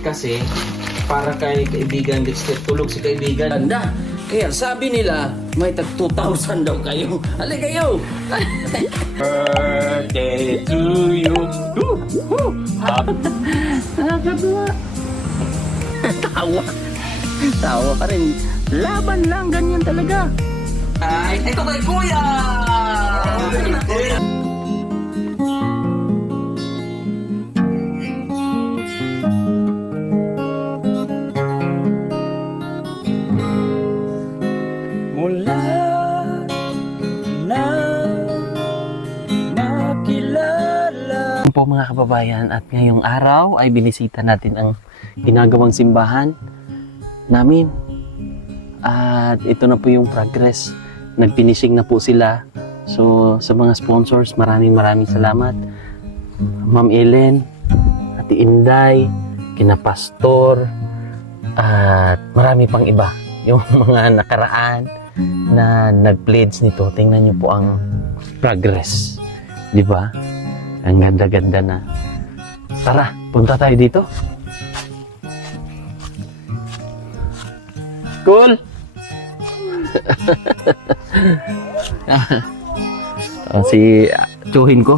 Kasi para kay kaibigan Dexter, tulog si kaibigan. Anda, kaya sabi nila may tag 2,000 daw kayo. Halika kayo. Birthday to you. Nakakatuwa. Tawa. Tawa pa rin. Laban lang, ganyan talaga. Ay, ito kay Kuya. Mula na makilala. Po mga kababayan, at ngayong araw ay binisita natin ang ginagawang simbahan namin. At ito na po yung progress. Nag-finishing na po sila. So sa mga sponsors, maraming salamat. Ma'am Ellen, Ate Inday, kina Pastor, at marami pang iba. Yung mga nakaraan na nag-pledge nito, tingnan niyo po ang progress. Di ba? Ang ganda-ganda na. Tara, punta tayo dito. Cool! Si Chuhin ko.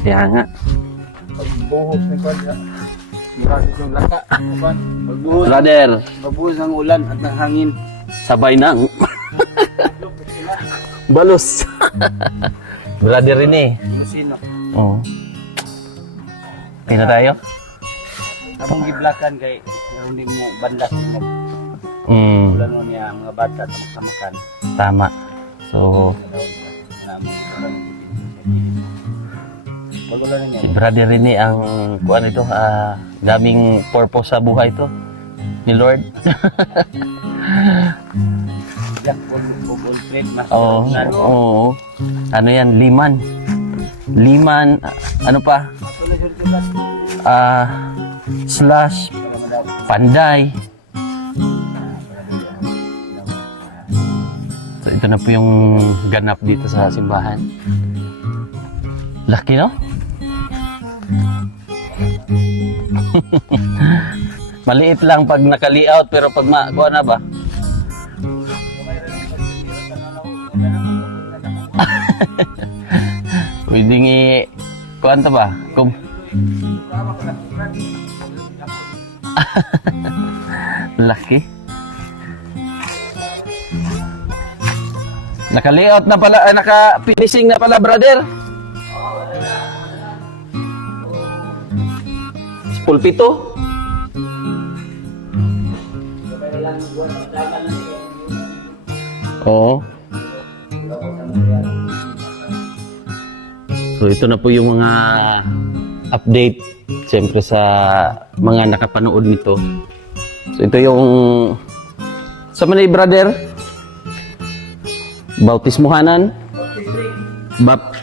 Kaya nga. Pagbuhos ng kanya. Maraming yung laka. Pagbuhos. Brother, Pagbuhos ng ulan at ng hangin. sabay nang. Balos. Brother rin eh. Masino. Oo. Tina tayo? Among giblakan kay meron din mo bandas mo. Mm, Ulan mo niya mga bata at makan. tama. So, Pag ulan niya. si Brother Rene ang kuan ito, daming purpose sa buhay to ni Lord. Jack Bubble Plate mas. Oo, oo. Ano yan, liman. Liman, ano pa? Slash Panday. So, ito na po yung ganap dito sa simbahan. Laki, no? Maliit lang pag naka-layout, pero pag kuha na ba? Pwedeng kuhaan to ba? Laki. Naka-layout na pala, naka-finishing na pala, brother. Pulpito. Oo. So ito na po yung mga update siyempre sa mga nakapanood nito. So ito yung sa Manay brother Bautismuhanan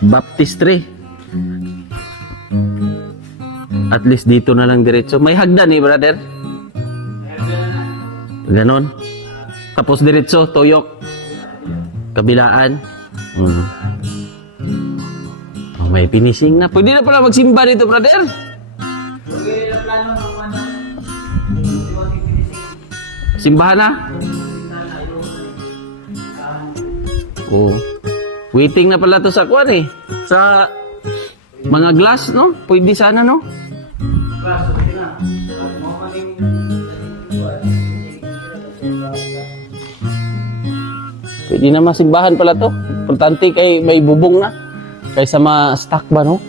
Baptistry. At least dito na lang diretso. May hagdan eh brother. Ganon. Tapos diretso tuyok. Kabilaan. Oh, may finishing na. Pwede na pala magsimba dito, brother. Simbahan na? Oh. Waiting na pala to sa kwan eh. Sa mga glass, no? Pwede sana, no? Pwede na masimbahan pala to. Importante kay may bubong na. Kaysa ma-stuck ba, no?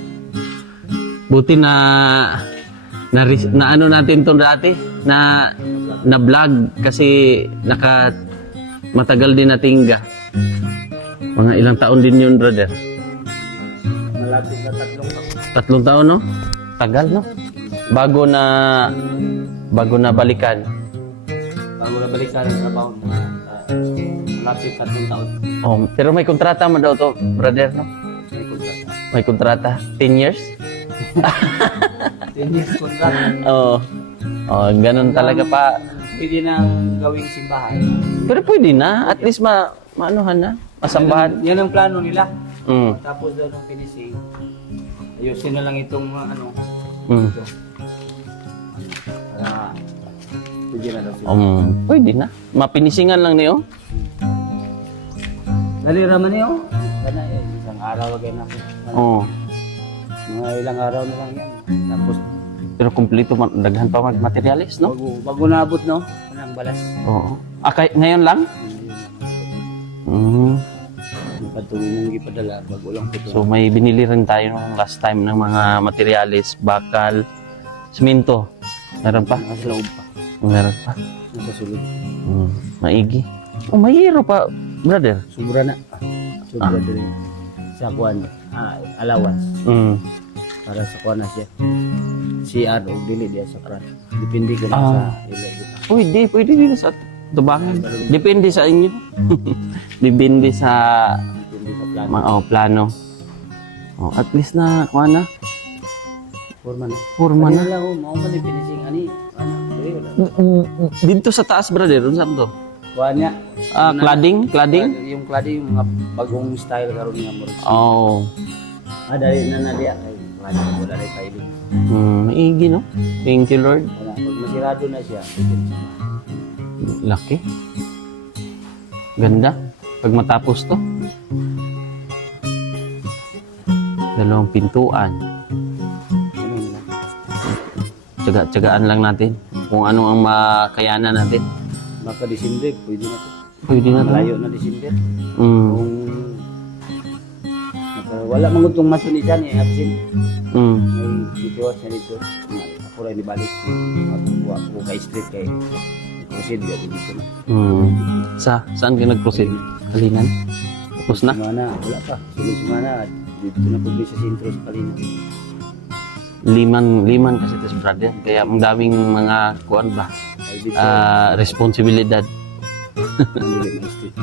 Buti na ano natin to dati na vlog kasi matagal din natingga. Mga ilang taon din yun, brother? Malapit na 3 taon, no? Tagal, no? Bago na balikan. bago na balik sa trabaho na malapit 3 taon. Oh, pero may kontrata mo daw to, brother, no? May kontrata. May kontrata. 10 years? 10 years kontrata. Oo. Oh, ganun talaga pa. Pwede nang gawing simbahan. Pero pwede na. At least maanuhan na. Masambahan. Yan ang plano nila. Mm. Tapos daw ng finishing, ayusin na lang itong ano. Mm. Ito. Para pwede na daw sila. Pwede na. Mapinisingan lang niyo. Dali raman niyo. Kana isang araw agay na po. Oo. Mga ilang araw na lang yan. Tapos Pero kumpleto, daghan pa materialis, no? bago naabot, no? Kanang balas. Oo. Ngayon lang? Mm. Nakatulong yung gipadala, bago lang po ito. So may binili rin tayo nung last time ng mga materialis, bakal, simento. Meron pa? Nasa loob pa. Meron pa. Nasa sulod. Maigi. Oh, may hero pa, brother. Sobra na. Sobra din. Sa kuwan, allowance. Para sa kuwan na siya. CR o dili diya sa karan. Depende ko na sa ilo. Pwede din sa tubangan. Depende sa inyo. Depende sa Depende sa plano. plano. Oh, at least na, na. Forma na. Forma na. Kanina lang, mao man yung finishing ani. Dili wala. Dito sa taas, brother, saan to? Kuwan niya. Cladding? Yung cladding, yung mga bagong style karon nga mo. Oh. Dali na diya. Ay, wala na tiling. Maigi, no? Thank you, Lord. Wala. Pag masirado na siya, Laki. Ganda. Pag matapos to. 2 pintuan. Tsagaan lang natin. Kung ano ang makayanan natin. Maka December, pwede na to. Pwede na to. Malayo na December. Mm. Kung wala mangutong masuni siya ni absent. May dito siya dito. Ako rin ibalik. Ako kay street kay proceed ya dito na. Saan ka nag-proceed? Kalinan? Tapos na? Mana, wala pa. Semana dito na pugli sa sentro sa Kalinan. Liman kasi ito brother. Kaya ang daming mga kuan ba? Ay dito Responsibilidad. nandili na street.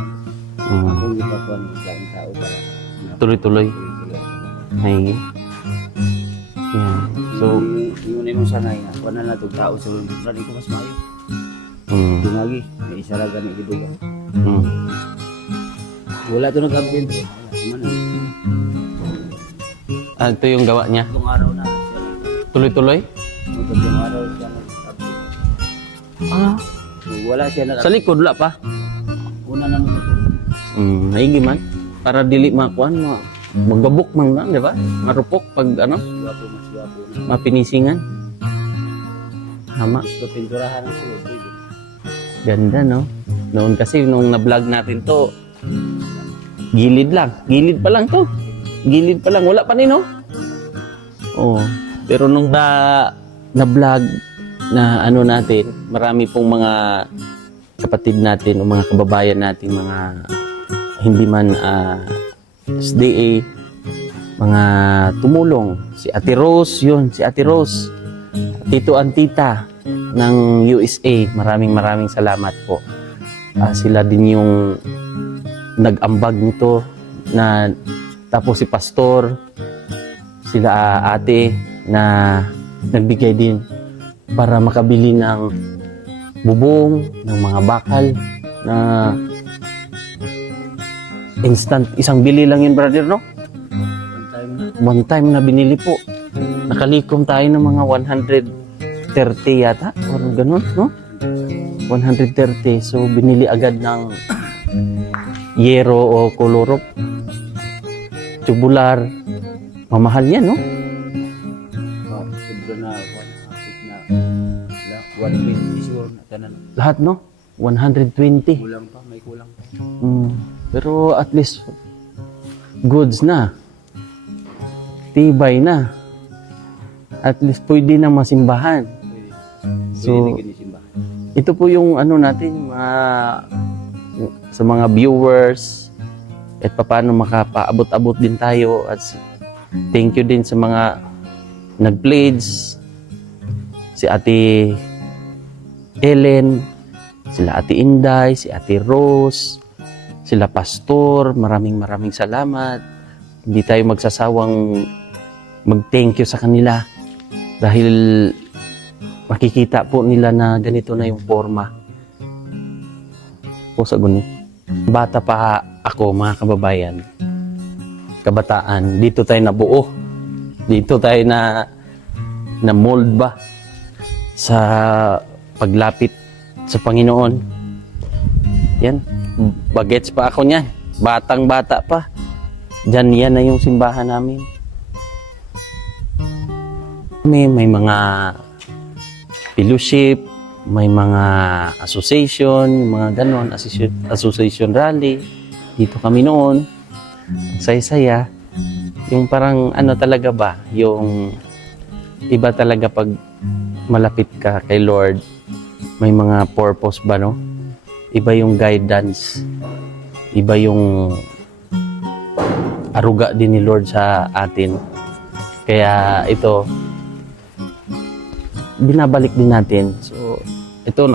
Ako hindi pa kuan ng tao para Tuloy-tuloy. Ay. Yeah. So, yung na yung sanay nga. Kuan na itong tao sa ulo. Rani ko mas maayo. Tingagi. May isa lang gani giduga. Wala ito nag-absent. Ito yung gawa niya. Itong araw na. Tuloy-tuloy? Itong araw siya nag-absent. Wala siya Sa likod, wala pa. Una na mo. Maigi man. Para dili makuan mo. Magbabok man na, di ba? Marupok pag ano, Swapo mas swapo na. mapinisingan. Tama. Gusto pinturahan ang sulod. Pwede. Ganda, no? Noon kasi, nung na-vlog natin to, gilid lang. Gilid pa lang to. Gilid pa lang. Wala pa rin, no? Oo. Pero nung na-vlog na ano natin, marami pong mga kapatid natin o mga kababayan natin, mga hindi man SDA, mga tumulong. Si Ate Rose, yun, si Ate Rose. Tito Antita ng USA. Maraming salamat po. Sila din yung nag-ambag nito na tapos si Pastor, sila ate na nagbigay din para makabili ng bubong, ng mga bakal na instant. Isang bili lang yun, brother, no? One time na binili po. Nakalikom tayo ng mga 130 yata. O ganun, no? 130. So, binili agad ng yero o kolorop. Tubular. Mamahal yan, no? Sobra na. 120 sure na tanan. Lahat, no? 120. Kulang pa, may kulang pa. Pero at least goods na. tibay na. At least pwede na masimbahan. So, So, ito po yung ano natin, sa mga viewers, at paano makapaabot-abot din tayo. At thank you din sa mga nag-pledge, si Ate Ellen, sila Ate Inday, si Ate Rose, sila Pastor, maraming salamat. Hindi tayo magsasawang mag-thank you sa kanila dahil makikita po nila na ganito na yung forma. Po sa guni. Bata pa ako, mga kababayan, kabataan, dito tayo nabuo. Dito tayo na mold ba sa paglapit sa Panginoon. Yan. Bagets pa ako niyan. Batang-bata pa. Diyan yan na yung simbahan namin. May mga fellowship, may mga association, mga ganon, association rally. Dito kami noon. Saya-saya. Yung parang ano talaga ba, yung iba talaga pag malapit ka kay Lord, may mga purpose ba, no? Iba yung guidance, iba yung aruga din ni Lord sa atin. Kaya ito, binabalik din natin. So, ito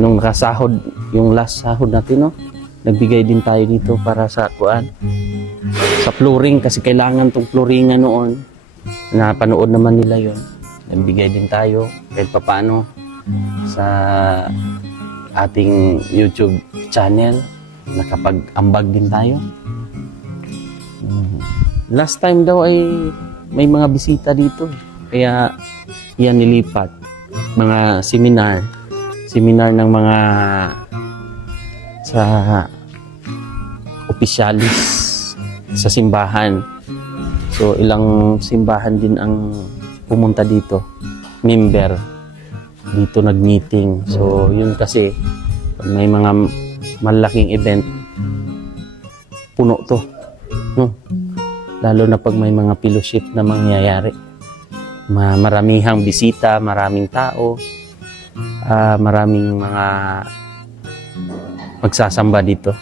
nung nakasahod, yung last sahod natin, no? Nagbigay din tayo dito para sa sa flooring, kasi kailangan tong flooringan noon. Napanood naman nila yon. Nagbigay din tayo kahit papaano sa ating YouTube channel. Nakapag-ambag din tayo. Last time daw ay may mga bisita dito. Kaya yan nilipat. Mga seminar ng mga sa opisyalis sa simbahan. So ilang simbahan din ang pumunta dito. Member dito nag-meeting. So yun kasi pag may mga malaking event, puno to. No? Lalo na pag may mga fellowship na mangyayari. Maramihang bisita, maraming tao, maraming mga magsasamba dito.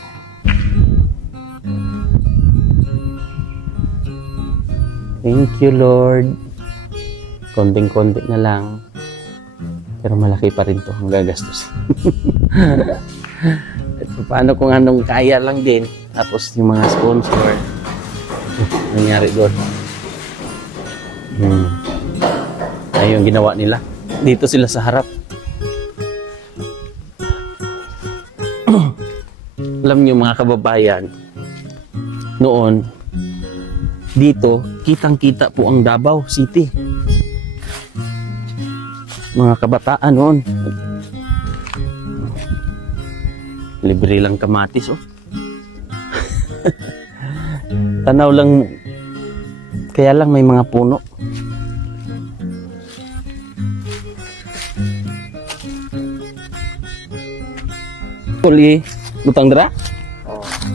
Thank you, Lord. Konting-konti na lang. Pero malaki pa rin to ang gagastos. At paano kung anong kaya lang din. Tapos yung mga sponsor. Nangyari doon. Ayun yung ginawa nila. Dito sila sa harap. Alam niyo mga kababayan, noon, dito, kitang-kita po ang Davao City. Mga kabataan noon. Libre lang kamatis, oh. Tanaw lang, kaya lang may mga puno. Tuli, butang dra?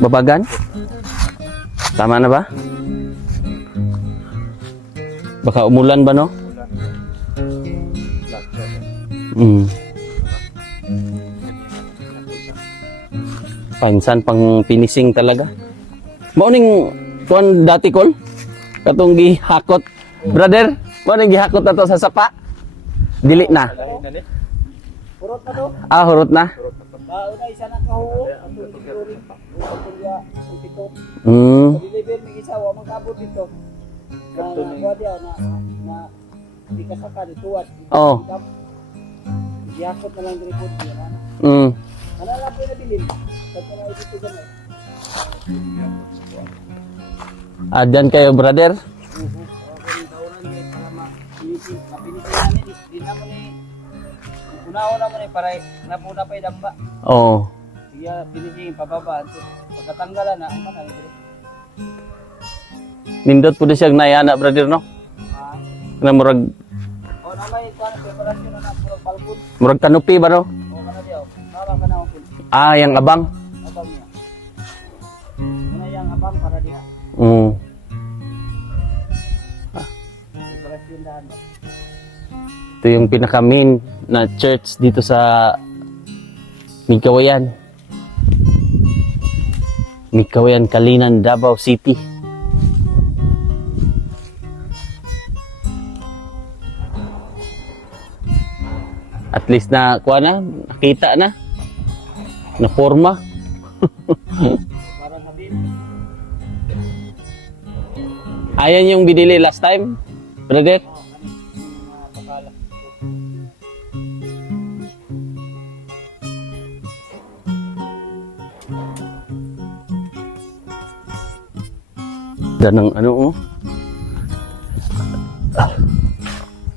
Babagan? Tama na ba? Baka umulan ba, no? Pansan pang finishing talaga. Morning, kuan dati kol? Katong gihakot. Brother, morning gihakot na to sa sapa? Dili na. Hurot na to? Ah, hurot na? Una isa na kahuo. Ang tuloy. Ang pito. Deliver may isa. Huwag magkabot dito. Nakuha diya na hindi ka saka dituwad. Oo. Gihakot na lang dito po. Ano lang po na bilin? Pagka na dito ganun. Adan kayo, brother? Una-una mo na para napuna pa yung damba. Oo. Sige, pinising pababa. Pagkatanggalan na, ang manang dito. Nindot po na siyang nayana, brother, no? Na murag... O, namay, preparasyon na na, murag palpun. Murag kanupi ba, no? O, kana diyo. Nabang ka na ako. Ah, yung abang. Abang niya. Ano yung abang para diya? Ito yung pinaka-main na church dito sa Migkawayan. Migkawayan, Kalinan, Davao City. At least na, kuha na, nakita na. Na forma. Parang sabihin, Ayan yung binili last time, brother. pakala. Danang ano, oh.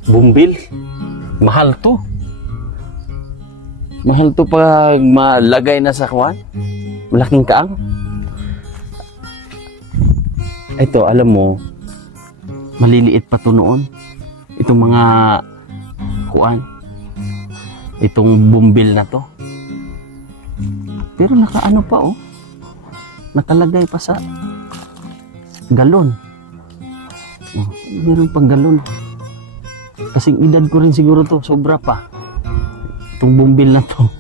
Bumbil. Mahal to. Mahal to pag malagay na sa kuwan. Malaking kaang. Ito, alam mo, maliliit pa to noon. Itong mga kuwan. Itong bumbil na to. Pero nakaano pa, oh. Nakalagay pa sa galon. Oh, meron pang galon. Kasing edad ko rin siguro to, sobra pa. Itong bumbil na to.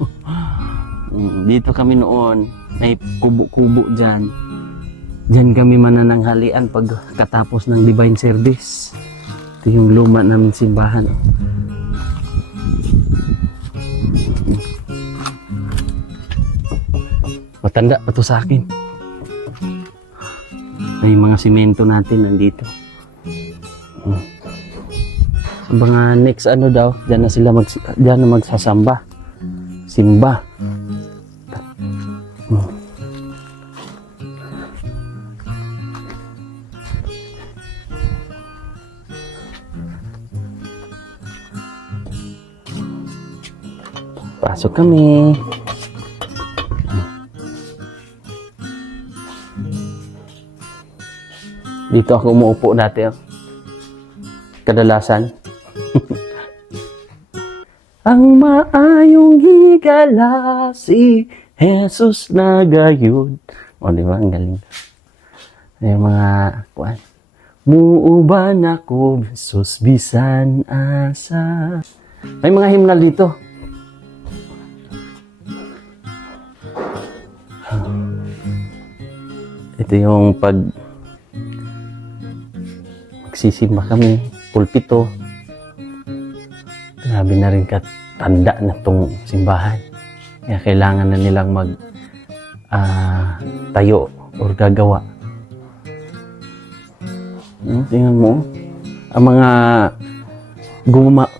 Dito kami noon, may kubo-kubo dyan. Diyan kami manananghalian pag katapos ng divine service. Ito yung luma namin simbahan. Matanda pa to sa akin. May mga simento natin nandito. Sa mga next ano daw, diyan na sila diyan na magsasamba. Simba. Pasok kami. Dito ako umuupo dati. Oh. Kadalasan. Ang maayong higala si Jesus na gayud. O, di ba? Ang galing. Yung mga, kuwan. Muuban ako, Jesus bisan asa. May mga hymnal dito. Ito yung pag magsisimba kami, pulpito. Grabe na rin katanda na tong simbahan. Kaya kailangan na nilang tayo or gagawa. Tingnan mo, ang mga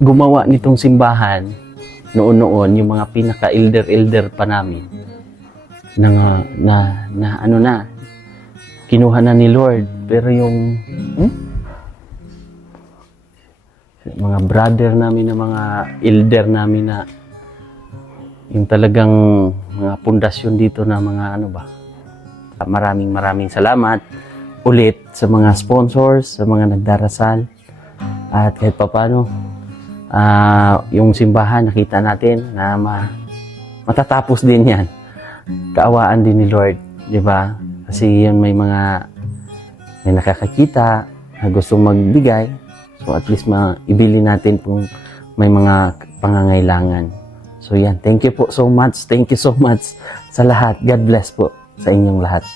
gumawa nitong simbahan noon-noon, yung mga pinaka-elder pa namin, kinuha na ni Lord. Pero yung mga brother namin na mga elder namin na yung talagang mga pundasyon dito na mga ano ba. Maraming salamat ulit sa mga sponsors, sa mga nagdarasal. At kahit papaano, yung simbahan nakita natin na matatapos din yan. Kaawaan din ni Lord, di ba? Kasi yun may nakakakita na gustong magbigay. So at least ibili natin kung may mga pangangailangan. So yan, thank you po so much. Thank you so much sa lahat. God bless po sa inyong lahat.